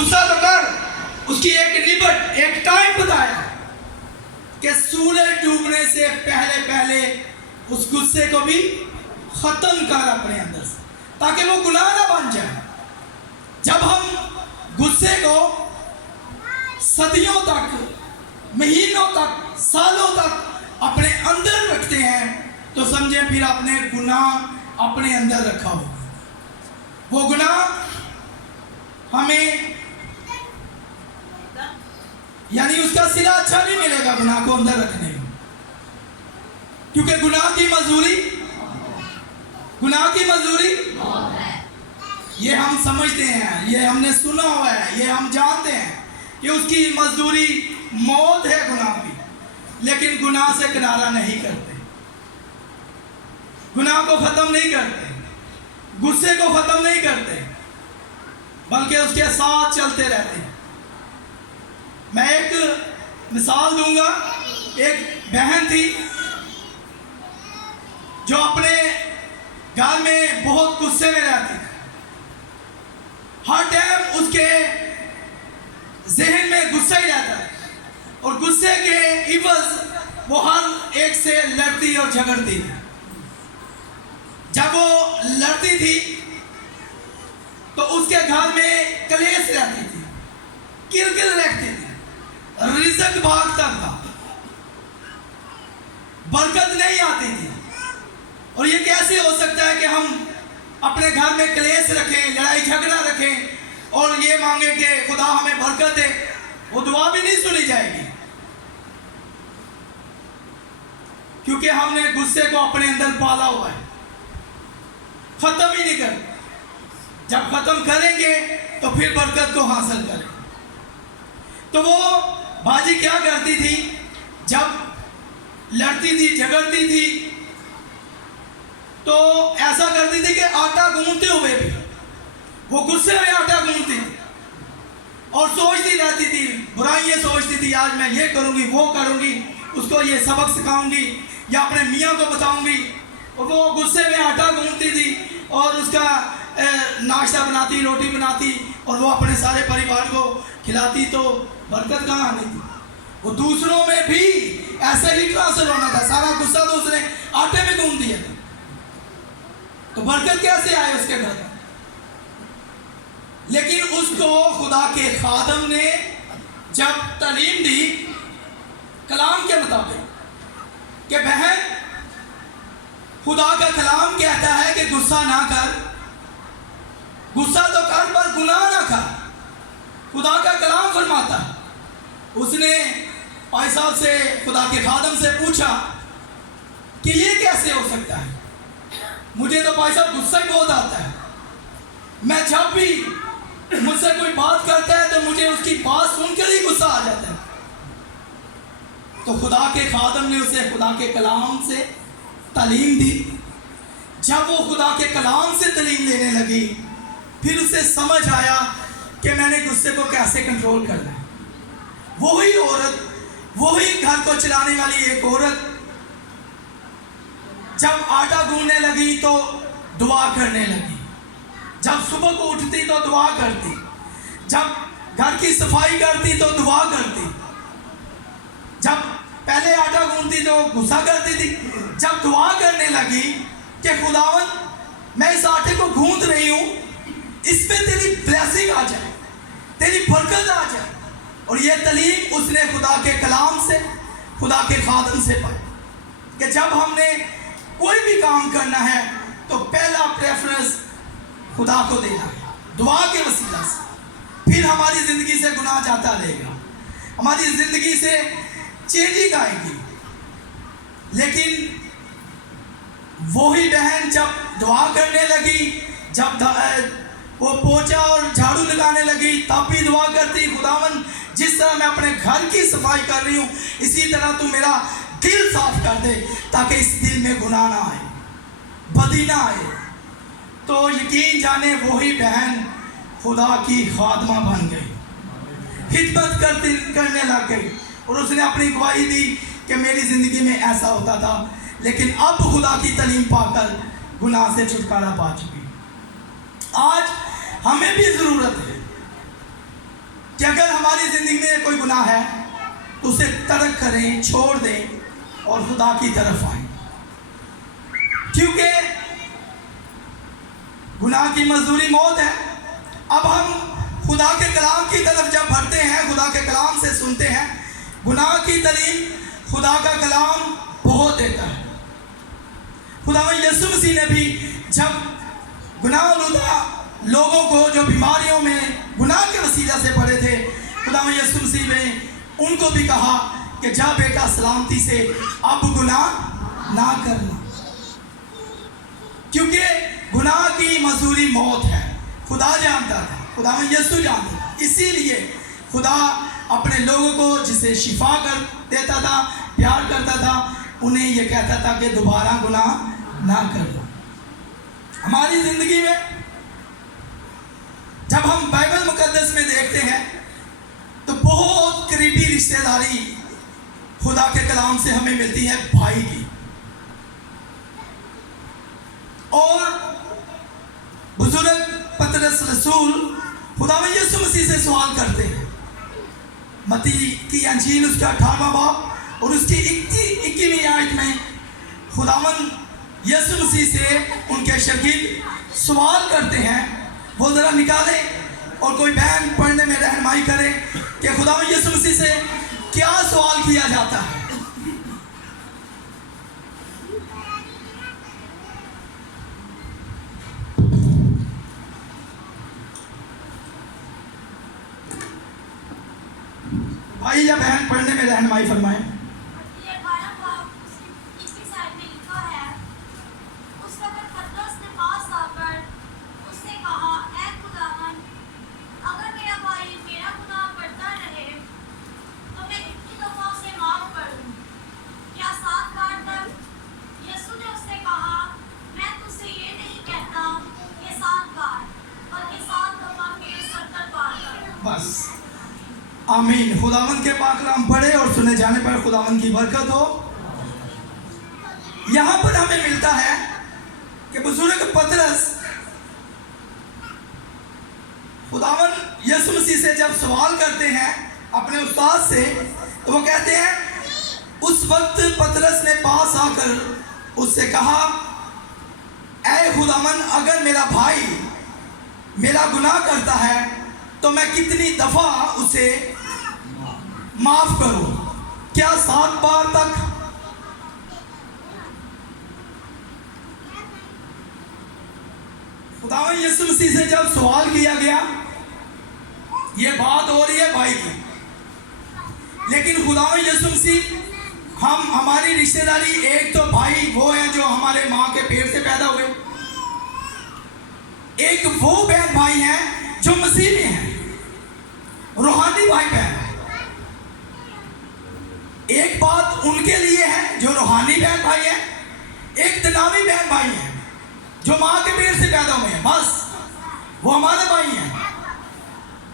गुस्सा तो कर। उसकी एक लिमिट, एक टाइम बताया कि सूरज डूबने से पहले पहले उस गुस्से को भी खत्म कर अपने अंदर से, ताकि वो गुनाह ना बन जाए। जब हम गुस्से को सदियों तक, महीनों तक, सालों तक अपने अंदर रखते हैं तो समझे फिर आपने गुनाह अपने अंदर रखा हो। वो गुनाह हमें, यानी उसका सिला अच्छा नहीं मिलेगा गुनाह को अंदर रखने में, क्योंकि गुनाह की मजदूरी ये हम समझते हैं, ये हमने सुना हुआ है, ये हम जानते हैं कि उसकी मजदूरी मौत है गुनाह की। लेकिन गुनाह से किनारा नहीं करते, गुनाह को खत्म नहीं करते, गुस्से को खत्म नहीं करते, बल्कि उसके साथ चलते रहते हैं। मैं एक मिसाल दूंगा। एक बहन थी जो अपने घर में बहुत गुस्से में रहती थी। हर टाइम उसके जहन में गुस्सा ही रहता है और गुस्से के इवज वो हर एक से लड़ती और झगड़ती थी। जब वो लड़ती थी तो उसके घर में कलेश रहती थी, किरकिर रहती थी, रिज़्क भागता था, बरकत नहीं आती थी। और ये कैसे हो सकता है कि हम अपने घर में क्लेश रखें, लड़ाई झगड़ा रखें और ये मांगे कि खुदा हमें बरकत दे? वो दुआ भी नहीं सुनी जाएगी, क्योंकि हमने गुस्से को अपने अंदर पाला हुआ है, खत्म ही नहीं कर। जब खत्म करेंगे तो फिर बरकत को हासिल करेंगे। तो वो बाजी क्या करती थी, जब लड़ती थी, झगड़ती थी, तो ऐसा करती थी कि आटा गूंथते हुए भी वो गुस्से में आटा गूंथती थी और सोचती रहती थी, बुराइयां सोचती थी, आज मैं ये करूंगी, वो करूंगी, उसको ये सबक सिखाऊंगी या अपने मियाँ को बताऊंगी। और वो गुस्से में आटा गूंथती थी और उसका नाश्ता बनाती, रोटी बनाती और वो अपने सारे परिवार को खिलाती, तो बरकत कहाँ आनी थी? वो दूसरों में भी ऐसे ही ट्रांसफर होना था। सारा गुस्सा तो उसने आटे में गूंथ दिया था, तो बरकत कैसे आए उसके घर? लेकिन उसको खुदा के खादम ने जब तालीम दी कलाम के मुताबिक कि बहन, खुदा का कलाम कहता है कि गुस्सा ना कर, गुस्सा तो कर पर गुनाह ना कर, खुदा का कलाम फरमाता है। उसने भाई साहब से, खुदा के खादम से पूछा कि ये कैसे हो सकता है? मुझे तो भाई साहब गुस्सा ही बहुत आता है। मैं जब भी मुझसे कोई बात करता है तो मुझे उसकी बात सुनकर ही गुस्सा आ जाता है। तो खुदा के खादम ने उसे खुदा के कलाम से तालीम दी। जब वो खुदा के कलाम से तालीम लेने लगी, फिर उसे समझ आया कि मैंने गुस्से को कैसे कंट्रोल करना है। वही औरत, वही घर को चलाने वाली एक औरत जब आटा गूंथने लगी तो दुआ करने लगी, जब सुबह को उठती तो दुआ करती, जब घर की सफाई करती तो दुआ करती, जब पहले आटा गूंथती तो गुस्सा करती थी, जब दुआ करने लगी कि खुदावन मैं इस आटे को गूंथ रही हूँ, इसमें तेरी ब्लेसिंग आ जाए, तेरी बरकत आ जाए। और ये तालीम उसने खुदा के कलाम से, खुदा के खादम से पाई कि जब हमने कोई भी काम करना है तो पहला प्रेफरेंस खुदा को देना है, दुआ के वसीला से। फिर हमारी ज़िंदगी से गुनाह जाता रहेगा, हमारी ज़िंदगी से चेंजिंग आएगी। लेकिन वही बहन जब दुआ करने लगी, जब वो पोछा और झाड़ू लगाने लगी, तब भी दुआ करती, खुदावन जिस तरह मैं अपने घर की सफाई कर रही हूँ, इसी तरह तू मेरा दिल साफ कर दे, ताकि इस दिल में गुनाह ना आए, बदी ना आए। तो यकीन जाने वही बहन खुदा की खादमा बन गई, खिदमत करने लग गई और उसने अपनी गवाही दी कि मेरी ज़िंदगी में ऐसा होता था, लेकिन अब खुदा की तालीम पाकर गुनाह से छुटकारा पा चुकी। आज हमें भी ज़रूरत है कि अगर हमारी ज़िंदगी में कोई गुनाह है तो उसे तर्क करें, छोड़ दें और खुदा की तरफ आएं, क्योंकि गुनाह की मजदूरी मौत है। अब हम खुदा के कलाम की तरफ जब बढ़ते हैं, खुदा के कलाम से सुनते हैं, गुनाह की तालीम खुदा का कलाम बहुत देता है। खुदा यीशु मसीह ने भी जब गुनाहगार लोगों को जो बीमारियों में गुनाह के वसीला से पड़े थे, खुदा यीशु मसीह ने उनको भी कहा कि जा बेटा सलामती से अब गुनाह ना करना, क्योंकि गुनाह की मजदूरी मौत है। खुदा जानता था, खुदा यीशु जानता था, इसीलिए खुदा अपने लोगों को जिसे शिफा कर देता था, प्यार करता था, उन्हें यह कहता था कि दोबारा गुनाह ना करना। हमारी ज़िंदगी में जब हम बाइबल मुकद्दस में देखते हैं तो बहुत करीबी रिश्तेदारी खुदा के कलाम से हमें मिलती है, भाई की। और बुजुर्ग पतरस रसूल खुदा यीशु मसीह से सवाल करते हैं। मत्ती की अंजील उसका 18वां बाब और उसकी 21वीं आयत में खुदावन यीशु मसीह से उनके शागिर्द सवाल करते हैं। वो ज़रा निकालें और कोई बहन पढ़ने में रहनुमाई करे कि खुदावन यीशु मसीह से क्या सवाल किया जाता है। भाई या बहन पढ़ने में रहनुमाई फरमाएं। बस आमीन। खुदावन के पाक कलाम पढ़े और सुने जाने पर खुदावन की बरकत हो। यहाँ पर हमें मिलता है कि बुजुर्ग पतरस खुदावन यीशु मसीह से जब सवाल करते हैं अपने उस्ताद से, तो वो कहते हैं, उस वक्त पतरस ने पास आकर उससे कहा, ऐ खुदावन, अगर मेरा भाई मेरा गुनाह करता है तो मैं कितनी दफा उसे माफ करूं? क्या 7 बार तक? खुदावन यीशु मसीह से जब सवाल किया गया, ये बात हो रही है भाई की, लेकिन खुदावन यीशु मसीह हमारी रिश्तेदारी, एक तो भाई वो है जो हमारे माँ के पेट से पैदा हुए, एक वो बहन भाई हैं जो मसीह में हैं, रूहानी भाई बहन। एक बात उनके लिए है जो रूहानी बहन भाई है, एक दुनियावी बहन भाई है जो माँ के पेट से पैदा हुए हैं, बस वो हमारे भाई हैं।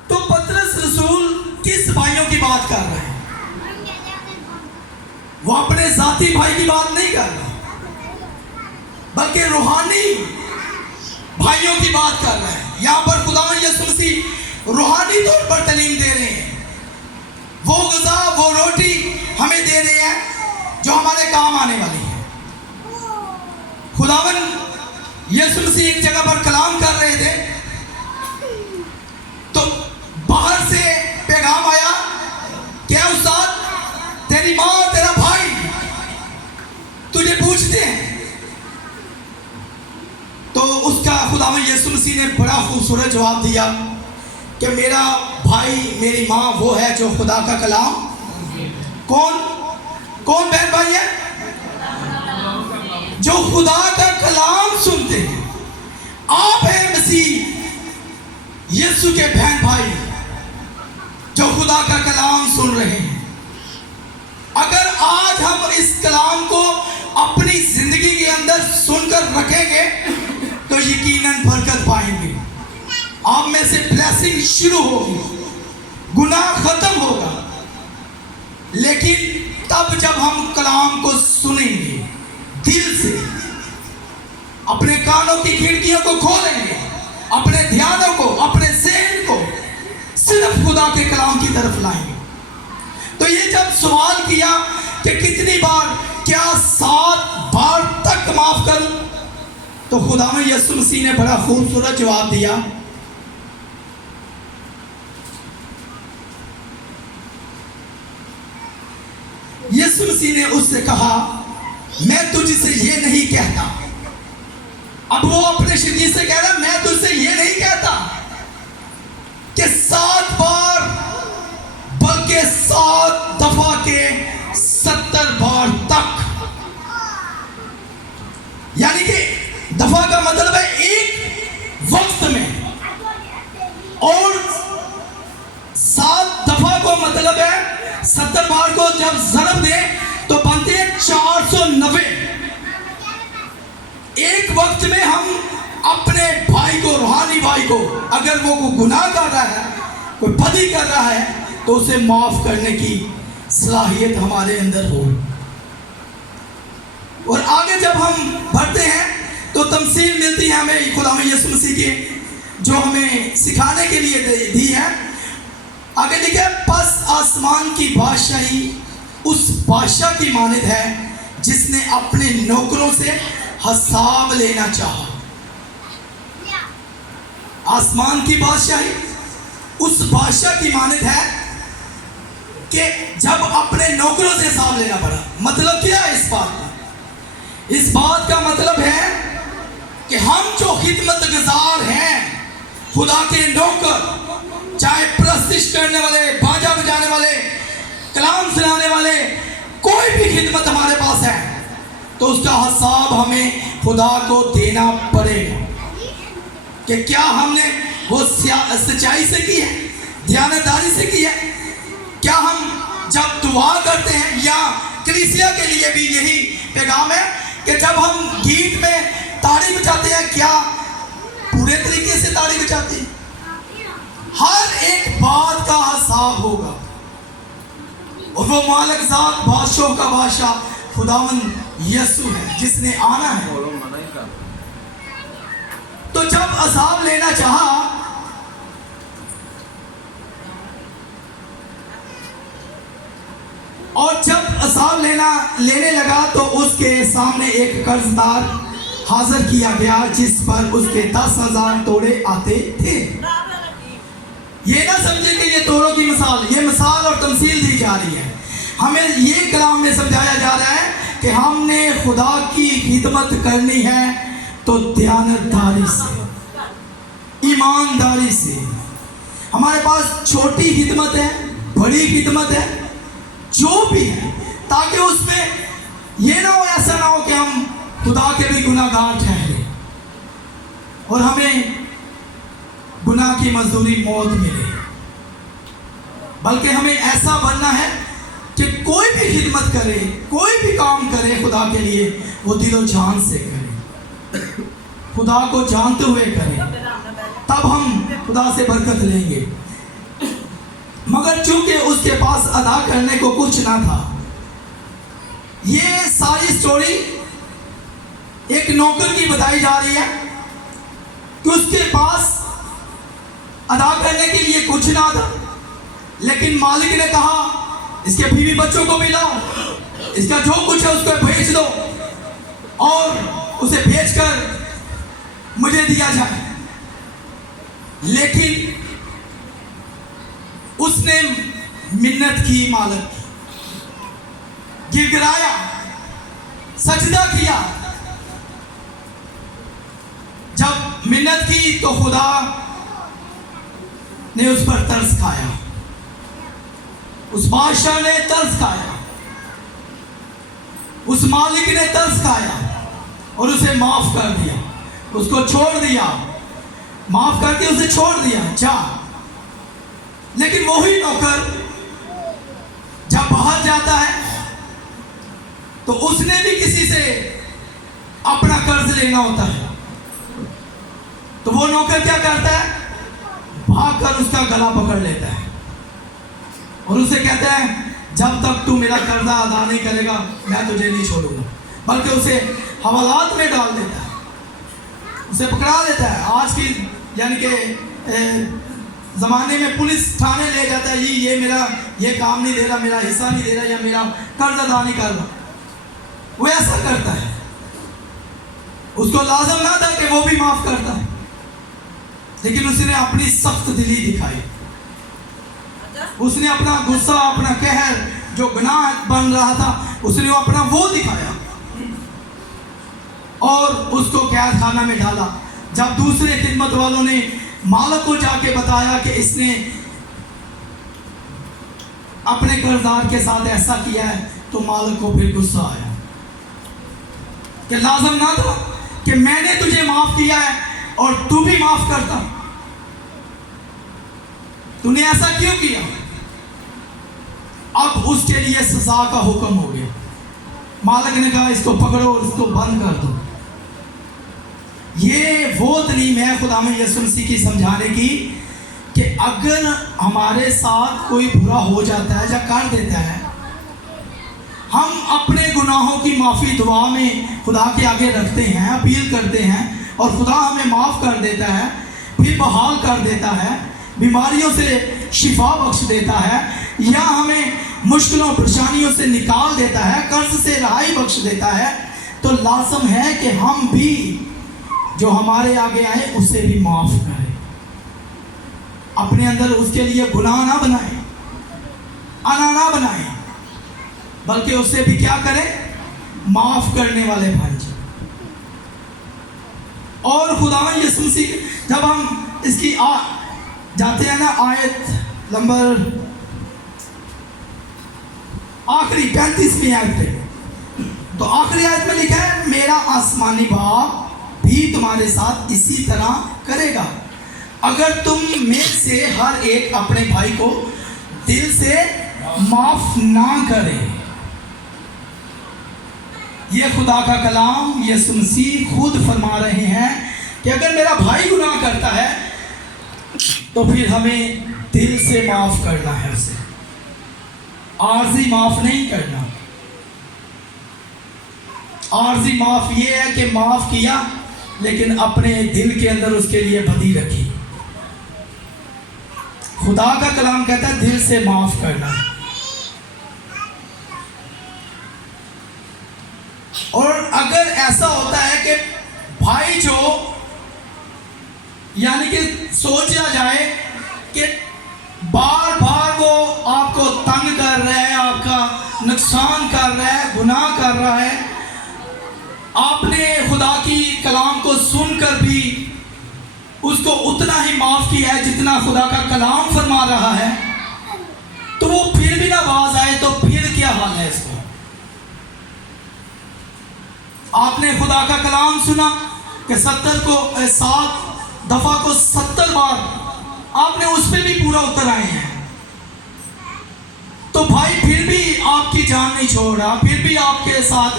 तो पतरस रसूल किस भाइयों की बात कर रहे हैं? वो अपने जाती भाई की बात नहीं कर रहे, बल्कि रूहानी भाइयों की बात कर रहे हैं। यहाँ पर खुदावंद यीशु मसीह रूहानी तौर पर तालीम दे रहे हैं, वो ग़िज़ा, वो रोटी हमें दे रहे हैं जो हमारे काम आने वाली है। खुदावंद यीशु मसीह एक जगह पर कलाम कर रहे थे, तो बाहर से पैगाम आया, क्या उस्ताद, तेरी माँ और तेरा भाई तुझे पूछते हैं। तो उसका खुदावंद यीशु मसीह ने बड़ा खूबसूरत जवाब दिया कि मेरा भाई, मेरी माँ वो है जो खुदा का कलाम, कौन कौन बहन भाई है? जो खुदा का कलाम सुनते हैं। आप हैं मसीह यीशु के बहन भाई जो खुदा का कलाम सुन रहे हैं। अगर आज हम इस कलाम को अपनी जिंदगी के अंदर सुनकर रखेंगे तो यकीनन बरकत पाएंगे। आप में से ब्लेसिंग शुरू होगी, गुनाह खत्म होगा। लेकिन तब जब हम कलाम को सुनेंगे दिल से, अपने कानों की खिड़कियों को खोलेंगे, अपने ध्यानों को, अपने ज़हन को सिर्फ खुदा के कलाम तरफ लाएंगे। तो ये जब सवाल किया कि कितनी बार, क्या 7 बार तक माफ करूं, तो खुदावंद यीशु मसीह ने बड़ा खूबसूरत जवाब दिया। यीशु मसीह ने उससे कहा, मैं तुझसे ये नहीं कहता। अब वो अपने शरीर से कह रहा, मैं तुझसे ये नहीं कहता कि 7 बार, बल्कि 7 दफा के 70 बार तक। यानी कि दफा का मतलब है एक वक्त में, और 7 दफा को मतलब है 70 बार को जब जरब दे तो बनते हैं 490। एक वक्त में हम अपने भाई को, रूहानी भाई को, अगर वो कोई गुनाह कर रहा है, कोई बदी कर रहा है, तो उसे माफ करने की सलाहियत हमारे अंदर हो। और आगे जब हम बढ़ते हैं तो तमसील मिलती है हमें खुदावंद यीशु मसीह की, जो हमें सिखाने के लिए दी है। आगे लिखे, बस आसमान की बादशाही उस बादशाह की मानद है जिसने अपने नौकरों से हिसाब लेना चाहा। आसमान की बादशाही उस बादशाह की मानद है कि जब अपने नौकरों से हिसाब लेना पड़ा। मतलब क्या है इस बात का? इस बात का मतलब है कि हम जो खिदमत गुजार हैं, खुदा के नौकर, चाहे प्रस्तिश करने वाले, बाजा बजाने वाले, कलाम सुनाने वाले, कोई भी खिदमत हमारे पास है, तो उसका हिसाब हमें खुदा को देना पड़ेगा कि क्या हमने वो सच्चाई से की है, ध्यानदारी से की है। क्या हम जब दुआ करते हैं, या कलीसिया के लिए भी यही पैगाम है कि जब हम गीत में ताड़ी बजाते हैं, क्या पूरे तरीके से ताड़ी बजाते हैं? हर एक बात का हिसाब होगा। और वो मालिक ज़ात, बादशाह का बादशाह खुदावंद यीशु है जिसने आना है। तो जब हिसाब लेना चाहा, और जब हिसाब लेने लगा, तो उसके सामने एक कर्जदार हाजिर किया गया जिस पर उसके 10,000 तोड़े आते थे। ये ना समझे कि ये तोड़ों की मिसाल, ये मिसाल और तमसील दी जा रही है। हमें ये कलाम में समझाया जा रहा है कि हमने खुदा की खिदमत करनी है तो दयानतदारी से, ईमानदारी से। हमारे पास छोटी खिदमत है, बड़ी खिदमत है, जो भी है, ताकि उसमें ये ना हो, ऐसा ना हो कि हम खुदा के भी गुनाहगार ठहरे और हमें गुनाह की मजदूरी मौत मिले। बल्कि हमें ऐसा बनना है कि कोई भी खिदमत करे, कोई भी काम करे खुदा के लिए, वो दिलो जान से करे, खुदा को जानते हुए करे, तब हम खुदा से बरकत लेंगे। मगर चूंकि उसके पास अदा करने को कुछ ना था, ये सारी स्टोरी एक नौकर की बताई जा रही है कि उसके पास अदा करने के लिए कुछ ना था, लेकिन मालिक ने कहा इसके बीवी बच्चों को भी लाओ, इसका जो कुछ है उसको भेज दो और उसे भेजकर मुझे दिया जाए। लेकिन उसने मिन्नत की, मालिक गिड़गिड़ाया, सजदा किया। जब मिन्नत की तो खुदा ने उस पर तरस खाया, उस बादशाह ने तरस खाया, उस मालिक ने तरस खाया और उसे माफ कर दिया, उसको छोड़ दिया, माफ करके उसे छोड़ दिया, जा। लेकिन वही नौकर जब बाहर जाता है तो उसने भी किसी से अपना कर्ज लेना होता है, तो वो नौकर क्या करता है, भागकर उसका गला पकड़ लेता है और उसे कहता है जब तक तू मेरा कर्जा अदा नहीं करेगा मैं तुझे नहीं छोड़ूंगा। बल्कि उसे हवालात में डाल देता है, उसे पकड़ा लेता है। आज की यानी कि ज़माने में पुलिस थाने ले जाता है, ये मेरा ये काम नहीं दे रहा, मेरा हिस्सा नहीं दे रहा, या मेरा कर्ज अदा नहीं कर रहा, वो ऐसा करता है। उसको लाजम ना था कि वो भी माफ़ करता है, लेकिन उसने अपनी सख्त दिली दिखाई। उसने अपना गुस्सा, अपना कहर, जो गुनाह बन रहा था, उसने अपना वो दिखाया और उसको कैद खाना में डाला। जब दूसरे खिदमत वालों ने मालिक को जाके बताया कि इसने अपने कर्जदार के साथ ऐसा किया है, तो मालिक को फिर गुस्सा आया कि लाजम ना था कि मैंने तुझे माफ किया है और तू भी माफ करता, तूने ऐसा क्यों किया? अब उसके लिए सजा का हुक्म हो गया। मालिक ने कहा इसको पकड़ो और इसको बंद कर दो। ये वो तालीम है खुदावंद यीशु मसीह की समझाने की कि अगर हमारे साथ कोई बुरा हो जाता है या कर देता है, हम अपने गुनाहों की माफ़ी दुआ में खुदा के आगे रखते हैं, अपील करते हैं और खुदा हमें माफ़ कर देता है, फिर बहाल कर देता है, बीमारियों से शिफा बख्श देता है, या हमें मुश्किलों परेशानियों से निकाल देता है, कर्ज से रहाई बख्श देता है, तो लाज़म है कि हम भी जो हमारे आगे आए उससे भी माफ़ करें। अपने अंदर उसके लिए गुनाह ना बनाएं, अना ना बनाएं, बल्कि उससे भी क्या करें? माफ़ करने वाले बन जाएं। और खुदावंद यीशु मसीह, जब हम इसकी जाते हैं ना आयत नंबर आखिरी 35वीं आयत पे, तो आखिरी आयत में लिखा है मेरा आसमानी बाप भी तुम्हारे साथ इसी तरह करेगा अगर तुम में से हर एक अपने भाई को दिल से माफ ना करे। ये खुदा का कलाम यीशु मसीह खुद फरमा रहे हैं कि अगर मेरा भाई गुनाह करता है तो फिर हमें दिल से माफ करना है, उसे आर्जी माफ नहीं करना। आर्जी माफ ये है कि माफ किया लेकिन अपने दिल के अंदर उसके लिए बदी रखी। खुदा का कलाम कहता है दिल से माफ करना। और अगर ऐसा होता है कि भाई जो यानी कि सोचा जाए कि बार बार वो आपको तंग कर रहा है, आपका नुकसान कर रहा है, गुनाह कर रहा है, आपने खुदा की कलाम को सुनकर भी उसको उतना ही माफ किया है जितना खुदा का कलाम फरमा रहा है, तो वो फिर भी ना बाज आए तो फिर क्या हाल है इसका? आपने खुदा का कलाम सुना कि 7 दफा को 70 बार आपने उस पर भी पूरा उतर आए हैं, तो भाई फिर भी आपकी जान नहीं छोड़ रहा, फिर भी आपके साथ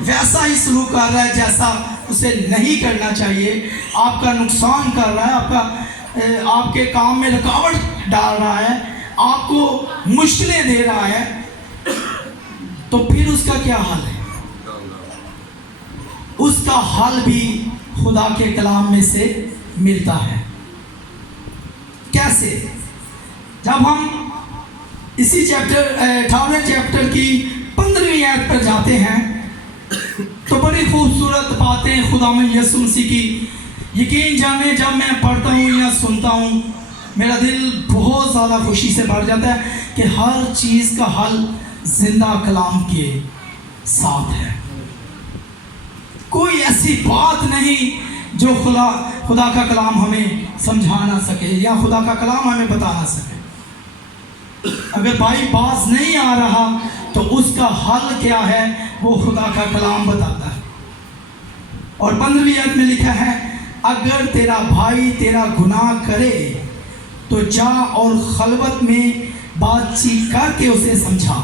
वैसा ही सलूक कर रहा है जैसा उसे नहीं करना चाहिए, आपका नुकसान कर रहा है, आपके काम में रुकावट डाल रहा है, आपको मुश्किलें दे रहा है, तो फिर उसका क्या हाल है? उसका हल भी खुदा के कलाम में से मिलता है। कैसे? जब हम इसी चैप्टर 18वें चैप्टर की 15वीं आयत पर जाते हैं तो बड़ी खूबसूरत बातें खुदावंद यीशु मसीह की यकीन जाने जब मैं पढ़ता हूँ या सुनता हूँ मेरा दिल बहुत ज़्यादा खुशी से भर जाता है कि हर चीज़ का हल जिंदा कलाम के साथ है। कोई ऐसी बात नहीं जो खुदा का कलाम हमें समझा ना सके या खुदा का कलाम हमें बता ना सके। अगर भाई बाज नहीं आ रहा तो उसका हल क्या है वो खुदा का कलाम बताता है। और 15वीं आयत में लिखा है अगर तेरा भाई तेरा गुनाह करे तो जा और खलवत में बातचीत करके उसे समझा,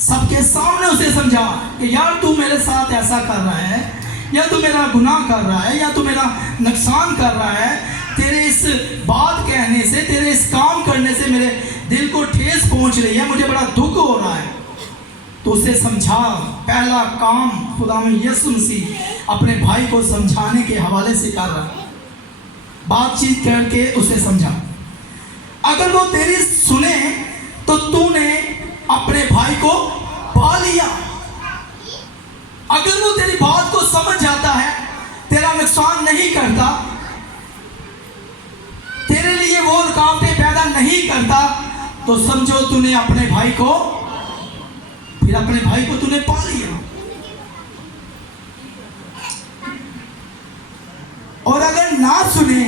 सबके सामने उसे समझा कि यार तू मेरे साथ ऐसा कर रहा है, या तू मेरा गुनाह कर रहा है, या तू मेरा नुकसान कर रहा है, तेरे इस बात कहने से, तेरे इस काम करने से मेरे दिल को ठेस पहुंच रही है, मुझे बड़ा दुख हो रहा है, तो उसे समझा। पहला काम खुदावंद यीशु मसीह अपने भाई को समझाने के हवाले से कर रहा है। बातचीत करके उसे समझा। अगर वो तेरी सुने तो तूने अपने भाई को पा लिया। अगर वो तेरी बात को समझ जाता है, तेरा नुकसान नहीं करता, तेरे लिए वो रुकावटें पैदा नहीं करता, तो समझो तूने अपने भाई को, फिर अपने भाई को तूने पा लिया। और अगर ना सुने,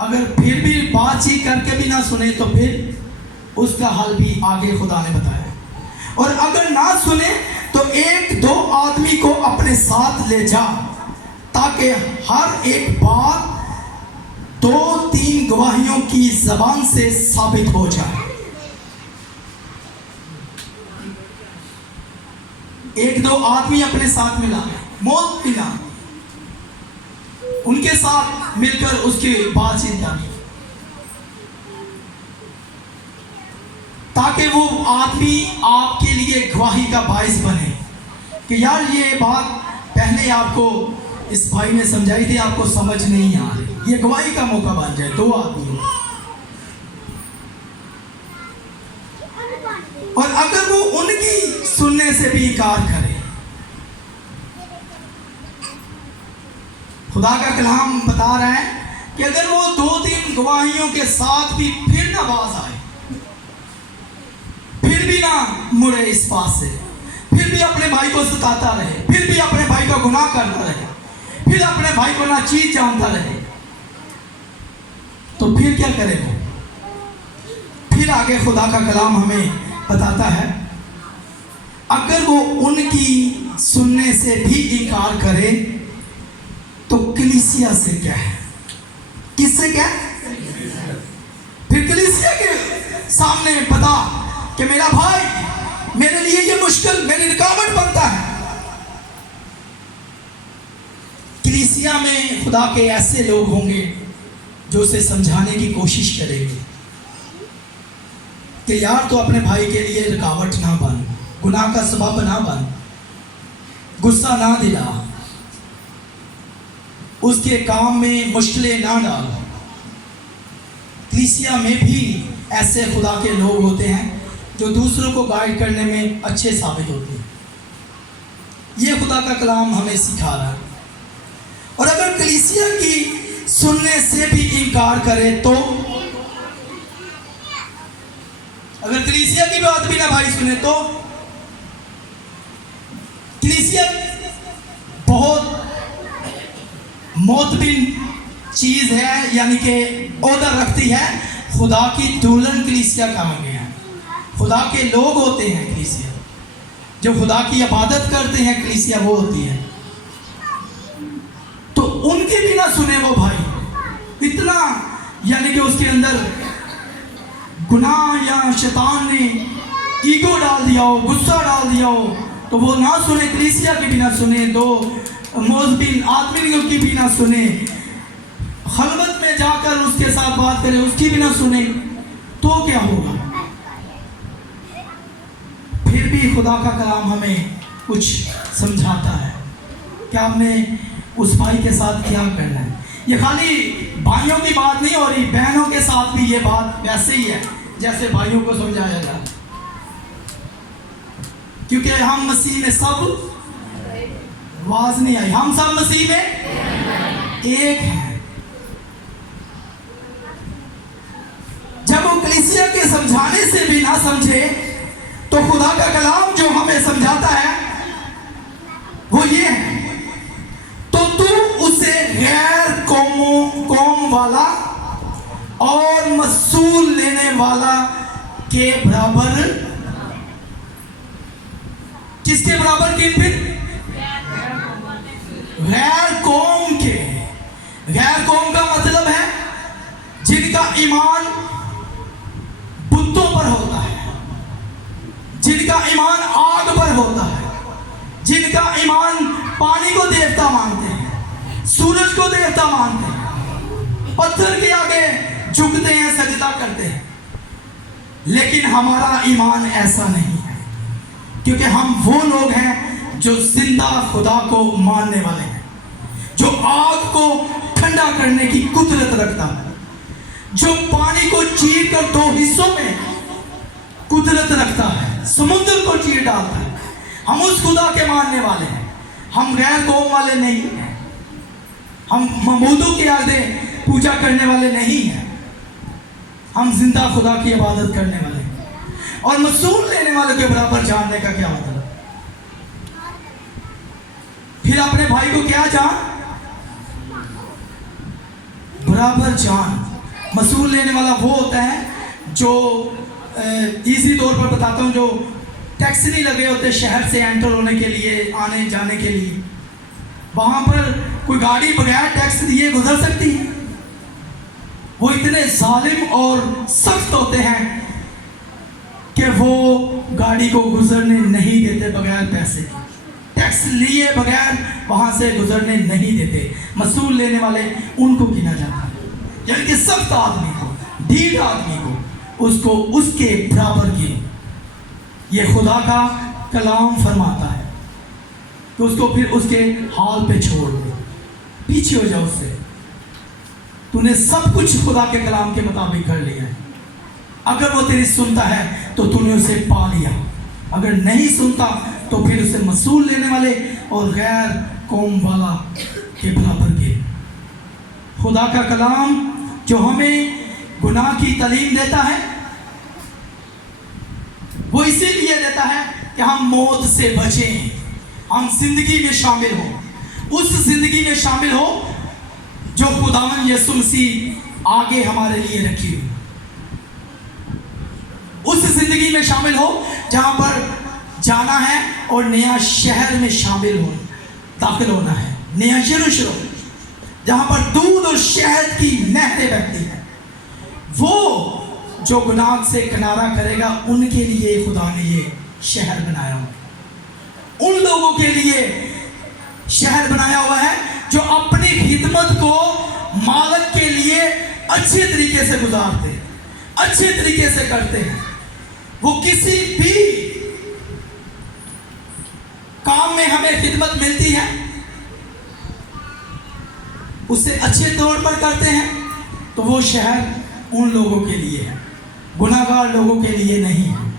अगर फिर भी बातचीत करके भी ना सुने, तो फिर उसका हल भी आगे खुदा ने बताया। और अगर ना सुने तो 1-2 आदमी को अपने साथ ले जा, ताकि हर एक बात 2-3 गवाहियों की जबान से साबित हो जाए। 1-2 आदमी अपने साथ मिला, मौत मिला, उनके साथ मिलकर उसकी बातचीत करी, ताकि वो आदमी आपके लिए गवाही का बाइस बने कि यार ये बात पहले आपको इस भाई ने समझाई थी, आपको समझ नहीं आ रही, ये गवाही का मौका बन जाए 2 आदमी। और अगर वो उनकी सुनने से भी इनकार करे, खुदा का कलाम बता रहा है कि अगर वो 2-3 गवाहियों के साथ भी फिर ना बाज आए, फिर भी ना मुड़े इस बात से, फिर भी अपने भाई को सताता रहे, फिर भी अपने भाई का गुनाह करता रहे, फिर अपने भाई को ना चीज जानता रहे, तो फिर क्या करे वो? फिर आगे खुदा का कलाम हमें बताता है, अगर वो उनकी सुनने से भी इनकार करे तो कलीसिया से क्या है? किससे क्या? फिर कलीसिया के सामने बता कि मेरा भाई मेरे लिए ये मुश्किल, मेरी रुकावट बनता है। कलीसिया में खुदा के ऐसे लोग होंगे जो उसे समझाने की कोशिश करेंगे कि यार तो अपने भाई के लिए रुकावट ना बन, गुनाह का सबब ना बन, गुस्सा ना दिला, उसके काम में मुश्किलें ना डाल। कलीसिया में भी ऐसे खुदा के लोग होते हैं जो दूसरों को गाइड करने में अच्छे साबित होते हैं। ये खुदा का कलाम हमें सिखा रहा है। और अगर कलीसिया की सुनने से भी इनकार करे तो, अगर कलीसिया की बात भी ना भाई सुने तो, कलीसिया बहुत मोतबिन चीज है, यानी कि ओहदा रखती है। खुदा की दुल्हन कलीसिया कहेंगे हैं, खुदा के लोग होते हैं कलीसिया, जो खुदा की इबादत करते हैं, कलीसिया वो होती है। तो उनके भी ना सुने वो भाई, इतना यानी कि उसके अंदर गुनाह या शैतान ने ईगो डाल दिया हो, गुस्सा डाल दिया हो, तो वो ना सुने, कलीसिया की भी ना सुने, तो मोजबिन आदमियों की भी ना सुने, खलवत में जाकर उसके साथ बात करे उसकी भी ना सुने, तो क्या होगा? फिर भी खुदा का कलाम हमें कुछ समझाता है कि आपने उस भाई के साथ क्या करना है। ये खाली भाइयों की बात नहीं हो रही, बहनों के साथ भी ये बात वैसे ही है जैसे भाइयों को समझाया जाए, क्योंकि हम मसीह में सब, आवाज नहीं आई, हम सब मसीह में एक हैं। जब वो कलीसिया के समझाने से भी ना समझे, तो खुदा का कलाम जो हमें समझाता है वो ये है, तो तू उसे गैर कौम वाला और मसूल लेने वाला के बराबर, किसके बराबर? किन फिर? गैर कौम के। गैर कौम का मतलब है जिनका ईमान बुतों पर होता है, जिनका ईमान आग पर होता है, जिनका ईमान पानी को देवता मानते हैं, सूरज को देवता मानते हैं, पत्थर के आगे झुकते हैं, सजदा करते हैं। लेकिन हमारा ईमान ऐसा नहीं है, क्योंकि हम वो लोग हैं जो जिंदा खुदा को मानने वाले हैं। जो आग को ठंडा करने की कुदरत रखता है, जो पानी को चीर कर दो हिस्सों में कुदरत रखता है, समुद्र को चीर डालता है। हम उस खुदा के मानने वाले हैं, हम गैर कौम वाले नहीं हैं, हम मबूदों के आगे पूजा करने वाले नहीं हैं, हम जिंदा खुदा की इबादत करने वाले हैं। और मसूल लेने वाले के बराबर जानने का क्या मतलब? फिर अपने भाई को क्या जान? बराबर जान। मसूल लेने वाला वो होता है जो इजी तौर पर बताता हूँ, जो टैक्स नहीं लगे होते शहर से एंटर होने के लिए, आने जाने के लिए, वहां पर कोई गाड़ी बगैर टैक्स दिए गुजर सकती है? वो इतने जालिम और सख्त होते हैं कि वो गाड़ी को गुजरने नहीं देते बगैर पैसे, टैक्स लिए बगैर वहां से गुजरने नहीं देते। मसूल लेने वाले उनको गिना जाता है, यानी कि सख्त आदमी को, ढीठ आदमी को, उसको उसके बराबर की। ये खुदा का कलाम फरमाता है तो उसको फिर उसके हाल पे छोड़ दो, पीछे हो जाओ उससे। तूने सब कुछ खुदा के कलाम के मुताबिक कर लिया है। अगर वो तेरी सुनता है तो तूने उसे पा लिया, अगर नहीं सुनता तो फिर उसे मसूल लेने वाले और गैर कौम वाला के बराबर के। खुदा का कलाम जो हमें गुनाह की तालीम देता है, वो इसीलिए देता है कि हम मौत से बचें, हम जिंदगी में शामिल हो, उस जिंदगी में शामिल हो जो खुदावन यीशु मसीह आगे हमारे लिए रखी हुई, उस जिंदगी में शामिल हो जहां पर जाना है और नया शहर में शामिल हो, दाखिल होना है, नया यरूशलेम जहां पर दूध और शहद की नहरें बहती हैं। वो जो गुनाह से किनारा करेगा उनके लिए खुदा ने ये शहर बनाया हुआ है, उन लोगों के लिए शहर बनाया हुआ है जो अपनी खिदमत को मालिक के लिए अच्छे तरीके से गुजारते हैं, अच्छे तरीके से करते हैं। वो किसी भी काम में हमें खिदमत मिलती है उसे अच्छे तौर पर करते हैं, तो वो शहर उन लोगों के लिए है, गुनाहगार लोगों के लिए नहीं है।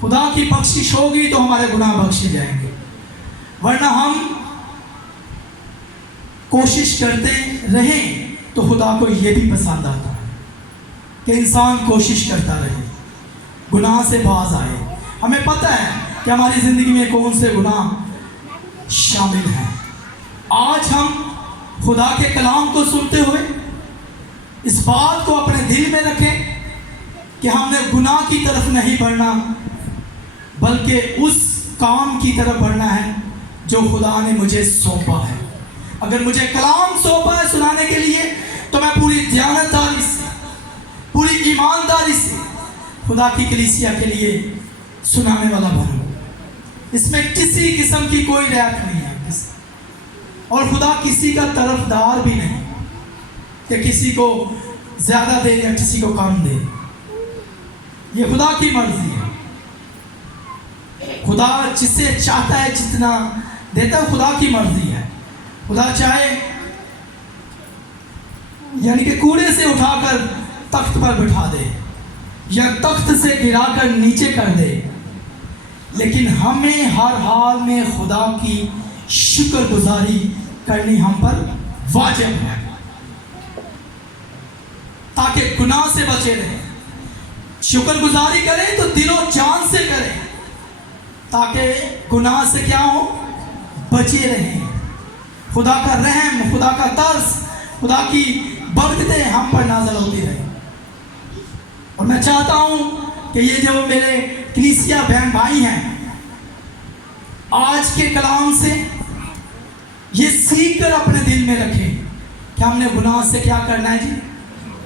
खुदा की बख्शिश होगी तो हमारे गुनाह बख्शे जाएंगे, वरना हम कोशिश करते रहें तो खुदा को यह भी पसंद आता है कि इंसान कोशिश करता रहे, गुनाह से बाज आए। हमें पता है कि हमारी ज़िंदगी में कौन से गुनाह शामिल हैं। आज हम खुदा के कलाम को सुनते हुए इस बात को अपने दिल में रखें कि हमने गुनाह की तरफ नहीं बढ़ना, बल्कि उस काम की तरफ बढ़ना है जो खुदा ने मुझे सौंपा है। अगर मुझे कलाम सौंपा है सुनाने के लिए तो मैं पूरी दयानतदारी से, पूरी ईमानदारी से खुदा की कलीसिया के लिए सुनाने वाला बनूं। इसमें किसी किस्म की कोई रैप नहीं है, और खुदा किसी का तरफदार भी नहीं कि किसी को ज्यादा दे या किसी को कम दे। ये खुदा की मर्जी है। खुदा जिसे चाहता है जितना देता है, खुदा की मर्जी है। खुदा चाहे यानी कि कूड़े से उठाकर तख्त पर बिठा दे या तख्त से गिराकर नीचे कर दे, लेकिन हमें हर हाल में खुदा की शुक्रगुजारी करनी हम पर वाजिब है, ताकि गुनाह से बचे रहें। शुक्रगुजारी करें तो दिलो जान से करें, ताकि गुनाह से क्या हो, बचे रहें। खुदा का रहम, खुदा का तरस, खुदा की बरकतें हम पर नाज़िल होती रहे। और मैं चाहता हूँ कि ये जो मेरे कलीसिया बहन भाई हैं, आज के कलाम से ये सीख कर अपने दिल में रखें कि हमने गुनाह से क्या करना है जी,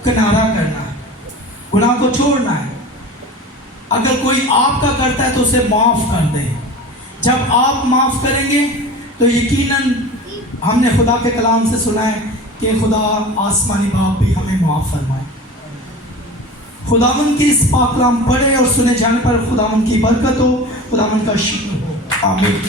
किनारा करना है, गुनाह को छोड़ना है। अगर कोई आपका करता है तो उसे माफ़ कर दें। जब आप माफ़ करेंगे तो यकीनन हमने खुदा के कलाम से सुना है कि खुदा आसमानी बाप भी हमें माफ़ फरमाए। खुदावन की इस पाक कलाम पढ़े और सुने जाने पर खुदावन की बरकत हो, खुदावन का शुक्र हो। आमीन।